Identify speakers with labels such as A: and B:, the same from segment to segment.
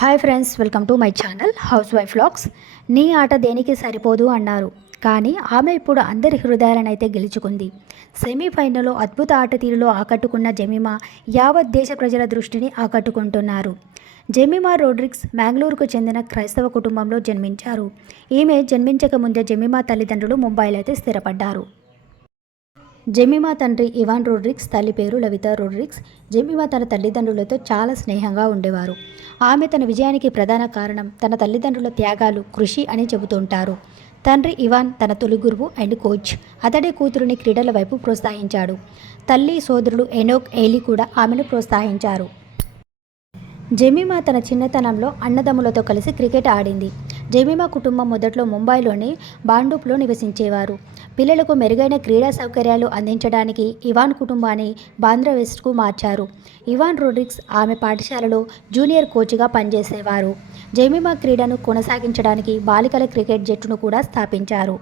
A: Hi friends welcome to my channel house wife vlogs. నీ ఆట దేనికి సరిపోదు అన్నారు. కానీ ఆమె ఇప్పుడు అందరి హృదయాలనైతే గెలుచుకుంది. సెమీఫైనల్లో అద్భుత ఆట తీరులో ఆకట్టుకున్న జమీమా యావత్ దేశ ప్రజల దృష్టిని ఆకట్టుకుంటున్నారు. జెమిమా రోడ్రిక్స్ మ్యాంగ్లూరుకు చెందిన క్రైస్తవ కుటుంబంలో జన్మించారు. ఈమె జన్మించక ముందే జెమిమా తల్లిదండ్రులు ముంబైలో అయితే స్థిరపడ్డారు. జెమిమా తండ్రి ఇవాన్ రోడ్రిక్స్ తల్లి పేరు లవిత రోడ్రిక్స్. జెమిమా తన తల్లిదండ్రులతో చాలా స్నేహంగా ఉండేవారు. ఆమె తన విజయానికి ప్రధాన కారణం తన తల్లిదండ్రుల త్యాగాలు కృషి అని చెబుతుంటారు. తండ్రి ఇవాన్ తన తొలి గురువు అండ్ కోచ్. అతడే కూతురుని క్రీడల వైపు ప్రోత్సహించాడు. తల్లి సోదరుడు ఎనోక్ ఎయిలీ కూడా ఆమెను ప్రోత్సహించారు. జెమిమా తన చిన్నతనంలో అన్నదమ్ములతో కలిసి క్రికెట్ ఆడింది. జెమిమా కుటుంబం మొదట్లో ముంబైలోని బాండూప్లో నివసించేవారు. పిల్లలకు మెరుగైన క్రీడా సౌకర్యాలు అందించడానికి ఇవాన్ కుటుంబాన్ని బాంద్రా వెస్ట్కు మార్చారు. ఇవాన్ రోడ్రిక్స్ ఆమె పాఠశాలలో జూనియర్ కోచ్గా పనిచేసేవారు. జెమిమా క్రీడను కొనసాగించడానికి బాలికల క్రికెట్ జట్టును కూడా స్థాపించారు.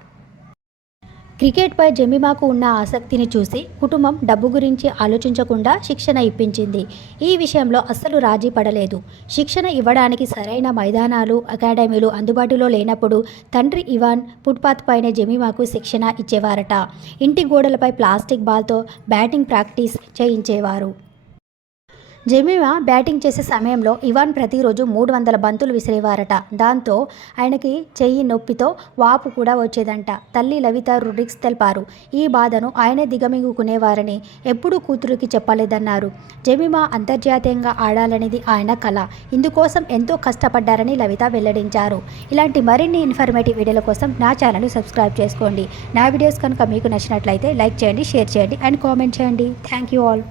A: క్రికెట్పై జెమిమాకు ఉన్న ఆసక్తిని చూసి కుటుంబం డబ్బు గురించి ఆలోచించకుండా శిక్షణ ఇప్పించింది. ఈ విషయంలో అస్సలు రాజీ పడలేదు. శిక్షణ ఇవ్వడానికి సరైన మైదానాలు అకాడమీలు అందుబాటులో లేనప్పుడు తండ్రి ఇవాన్ ఫుట్పాత్ పైన జెమిమాకు శిక్షణ ఇచ్చేవారట. ఇంటి గోడలపై ప్లాస్టిక్ బాల్తో బ్యాటింగ్ ప్రాక్టీస్ చేయించేవారు. జెమిమా బ్యాటింగ్ చేసే సమయంలో ఇవాన్ ప్రతిరోజు మూడు వందల బంతులు విసిరేవారట. దాంతో ఆయనకి చెయ్యి నొప్పితో వాపు కూడా వచ్చేదంట. తల్లి లవిత రుడ్రిక్స్ తెలిపారు. ఈ బాధను ఆయనే దిగమింగుకునేవారని ఎప్పుడూ కూతురికి చెప్పలేదన్నారు. జెమిమా అంతర్జాతీయంగా ఆడాలనేది ఆయన కళ ఇందుకోసం ఎంతో కష్టపడ్డారని లవిత వెల్లడించారు. ఇలాంటి మరిన్ని ఇన్ఫర్మేటివ్ వీడియోల కోసం నా ఛానల్ని సబ్స్క్రైబ్ చేసుకోండి. నా వీడియోస్ కనుక మీకు నచ్చినట్లయితే లైక్ చేయండి షేర్ చేయండి అండ్ కామెంట్ చేయండి. Thank you all.